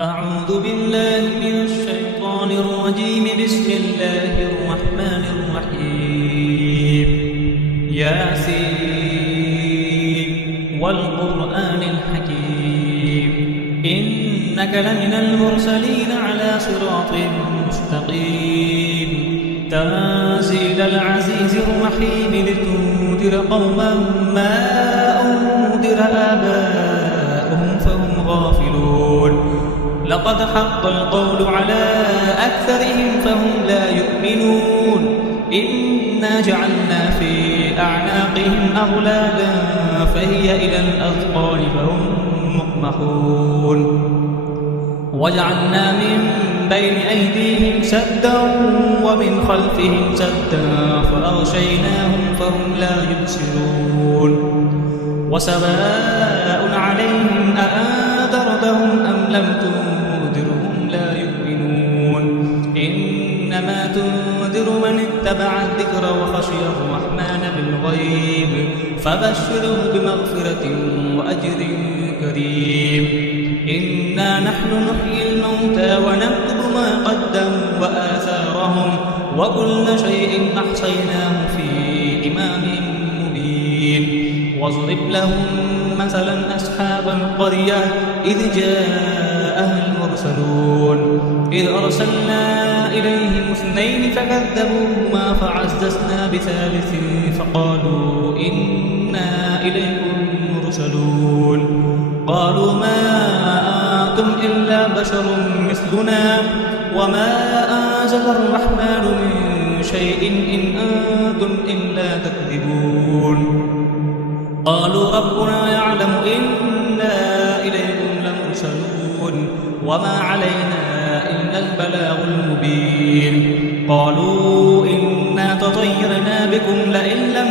أعوذ بالله من الشيطان الرجيم. بسم الله الرحمن الرحيم. ياسين والقرآن الحكيم إنك لمن المرسلين على صراط مستقيم تنزيل العزيز الرحيم لتنذر قوما ما أنذر آباؤهم فهم غافلون. لقد حق القول على أكثرهم فهم لا يؤمنون. إنا جعلنا في أعناقهم أغلالا فهي إلى الأذقان فهم مقمحون. وجعلنا من بين أيديهم سدا ومن خلفهم سدا فأغشيناهم فهم لا يبصرون. وسواء عليهم أأنذرتهم أم لم تنذرهم لا يؤمنون. إنما تنذر من اتبع الذكر وخشي الرحمن بالغيب فبشره بمغفرة وأجر كريم. إنا نحن نحيي الموتى ونكتب ما قدموا وآثارهم وكل شيء أحصيناه في إمام مبين. واضرب لهم مثلا أصحاب القرية إذ جاءها المرسلون إذ أرسلنا إليهم اثنين فكذبوهما فعززنا بثالث فقالوا إنا إليكم مرسلون. قالوا ما أنتم إلا بشر مثلنا وما أنزل الرحمن من شيء إن أنتم إلا تكذبون. قالوا ربنا يعلم إنا إليكم لمرسلون وما علينا إلا البلاغ المبين. قالوا إنا تطيرنا بكم لئن لم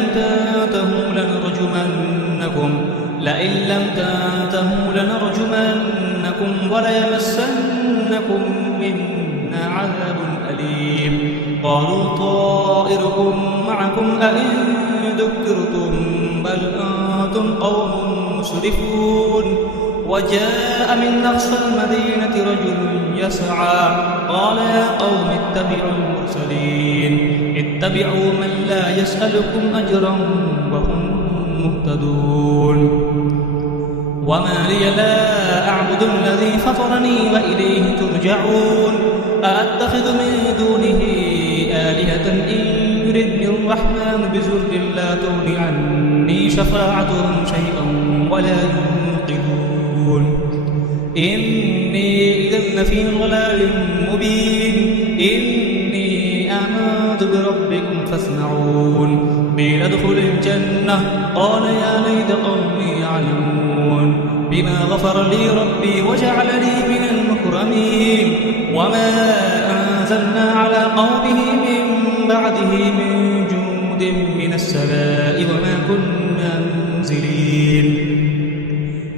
تنتهوا لنرجمنكم وليمسنكم منا عذاب أليم. قالوا طائركم معكم أئن ذكرتم بل أنتم قوم مسرفون. وجاء من أقصى المدينة رجل يسعى قال يا قوم اتبعوا المرسلين اتبعوا من لا يسألكم أجرا وهم مهتدون. وما لي لا أعبد الذي فطرني وإليه ترجعون. أأتخذ من دونه آلهة إن يردني الرحمن بضر لا تغن عني شفاعتهم شيئا ولا ينقذون. إني إذا لفي ضلال مبين. إني آمنت بربكم فاسمعون. قيل ادخل الجنة قال يا ليت قومي يعلمون بما غفر لي ربي وجعلني من المكرمين. وما أنزلنا على قومه من بعده من جند من السماء وما كنا منزلين.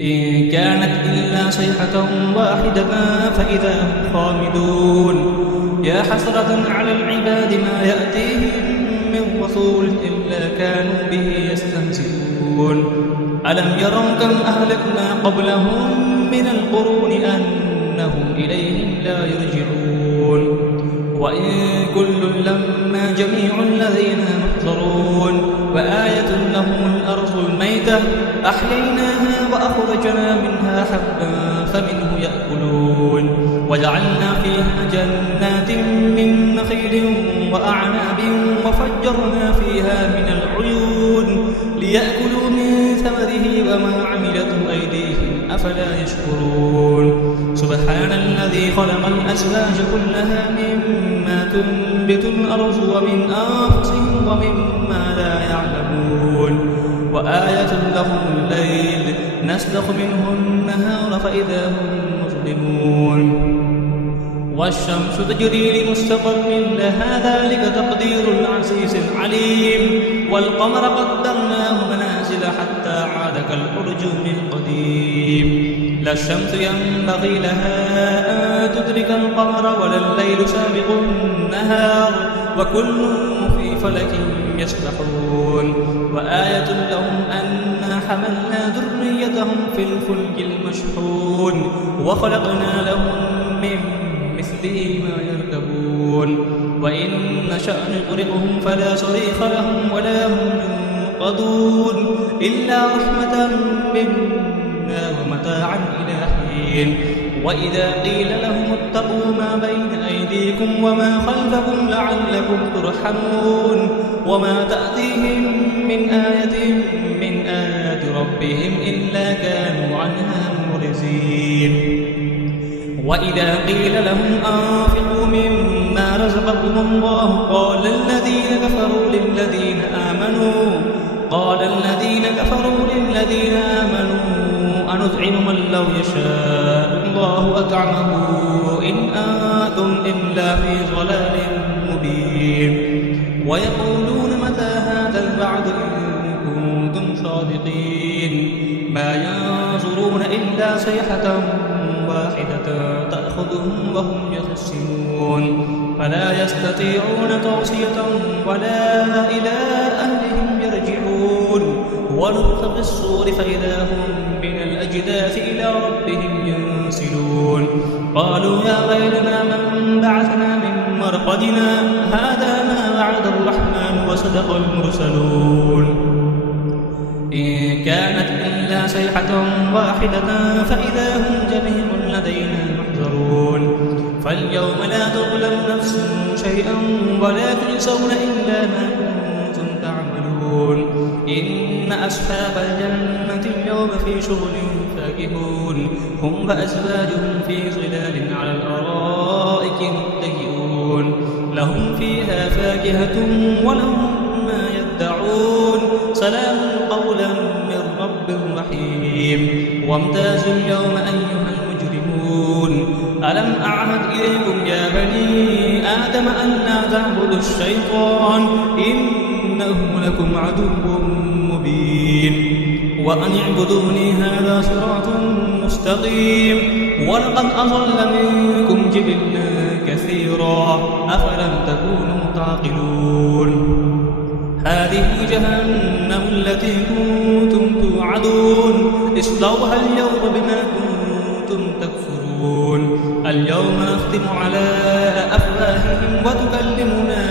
إن كانت إلا صيحة واحدة فإذا هم خامدون. يا حسرة على العباد ما يأتيهم من رسول إلا كانوا به يستهزئون. ألم يروا كم أهلكنا قبلهم من القرون أنهم إليهم لا يرجعون. وإن كل لما جميع الذين محضرون. وآية لهم الأرض الميتة أحييناها وأخرجنا منها حبا فمنه يأكلون. وجعلنا فيها جنات من نخيل وأعناب وفجرنا فيها من العيون ليأكلوا من ثمره وما عملته أيديهم أفلا يشكرون. سبحان الذي خلق الأزواج كلها مما تنبت الأرض ومن أنفسهم ومما لا يعلمون. وآية لهم الليل نسلخ منه النهار فإذا هم مظلمون. والشمس تجري لمستقر لها ذلك تقدير العزيز العليم. والقمر قدرناه منازل حتى عاد كالأرجون القديم. لا الشمس ينبغي لها أن تدرك القمر ولا الليل سابق النهار وكل في فلك يسبحون. وآية لهم أنا حملنا ذريتهم في الفلك المشحون وخلقنا لهم تغرقهم فلا صريخ لهم ولا هم ينقذون إلا رحمة منا ومتاعا إلى حين. وإذا قيل لهم اتقوا ما بين أيديكم وما خلفكم لعلكم ترحمون وما تأتيهم من آية من آيات ربهم إلا كانوا عنها معرضين. وإذا قيل لهم أنفقوا مما رزقكم الله قال الذين كفروا للذين آمنوا أنطعم من لو يشاء الله أطعمه إن أنتم إلا في ضلال مبين. ويقولون متى هذا الوعد إن كنتم صادقين ما ينظرون إلا صيحة واحدة تأخذهم وهم يخسرون فلا يستطيعون توصية ولا إلى أهلهم يرجعون. ونفخ في الصور فإذا هم من الأجداث إلى ربهم ينسلون قالوا يا ويلنا من بعثنا من مرقدنا هذا ما وعد الرحمن وصدق المرسلون إن كانت إلا صيحة واحدة فإذا هم جميع لدينا محضرون. فاليوم لا تظلم نفس شيئا ولا تجزون إلا ما كنتم تعملون. إن أصحاب الجنة اليوم في شغل فاكهون هم وأزواجهم في ظلال على الأرائك متكئون لهم فيها فاكهة ولهم ما يدعون سلام قولا من رب رحيم. وامتازوا اليوم أيها المجرمون ألم أعهد إليكم يا بني آدم أن لا تعبدوا الشيطان إنه لكم عدو مبين. وأن اعبدوني هذا صراط مستقيم. ولقد أضل منكم جبلا كثيرا أفلم تكونوا تعقلون. هذه جهنم التي كنتم توعدون اصلوها اليوم بما كنتم تكفرون. اليوم نختم على أفواههم وتكلمنا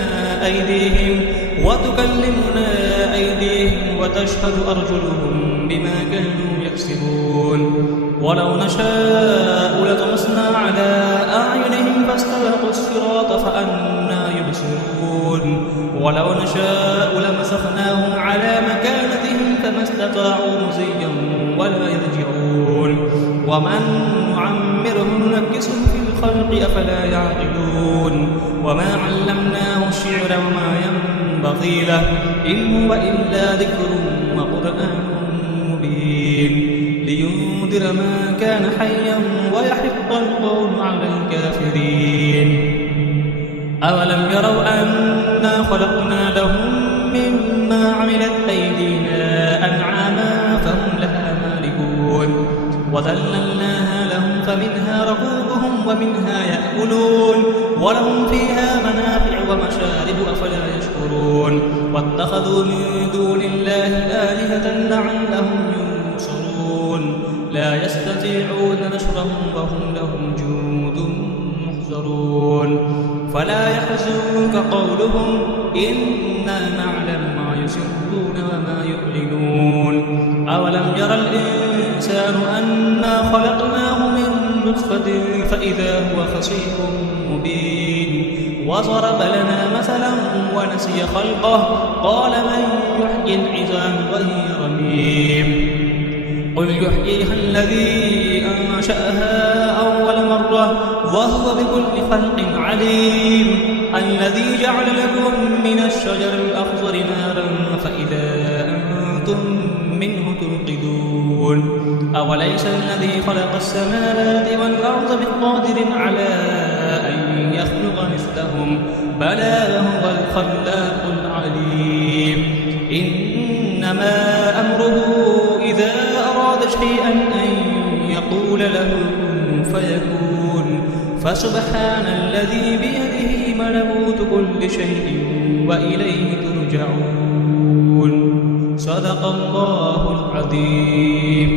أيديهم وتشهد أرجلهم بما كانوا يكسبون. ولو نشاء لطمسنا على أعينهم فاستبقوا الصراط فأنى يبصرون. ولو نشاء لمسخناهم على مكانتهم فما استطاعوا مضيا ولا يرجعون. ومن نعمره ننكسه في الخلق أفلا يعقلون. وما علمناه الشعر وما ينبغي له إن هو إلا ذكر وقرآن مبين لينذر ما كان حيا ويحق القول على الكافرين. أولم يروا أنا خلقنا لهم مما عملت أيدينا أنعاما فهم لها مالكون وذللناها لهم فمنها ركوبهم ومنها يأكلون ولهم فيها منافع ومشارب أفلا يشكرون. واتخذوا من دون الله آلهة لعلهم ينصرون لا يستطيعون نصرهم وهم لهم جند محضرون. فلا يحزنك قولهم إنا نعلم ما يسرون وما يعلنون. أولم يرى الإنسان أنا خلقناه من نطفة فإذا هو خصيم مبين. وضرب لنا مثلا ونسي خلقه قال من يحيي العظام وهي رميم. قل يحييها الذي أنشأها أول مرة وهو بكل خلق عليم. الذي جعل لكم من الشجر الأخضر نارا فإذا أنتم منه توقدون. أوليس الذي خلق السماوات والأرض بقادر على أن يخلق مثلهم بلى وهو الخلاق العليم. إنما أمره إذا أراد شيئا أن يقول له كن فيكون. فسبحان الذي بيده ملكوت كل شيء وإليه ترجعون. صدق الله العظيم.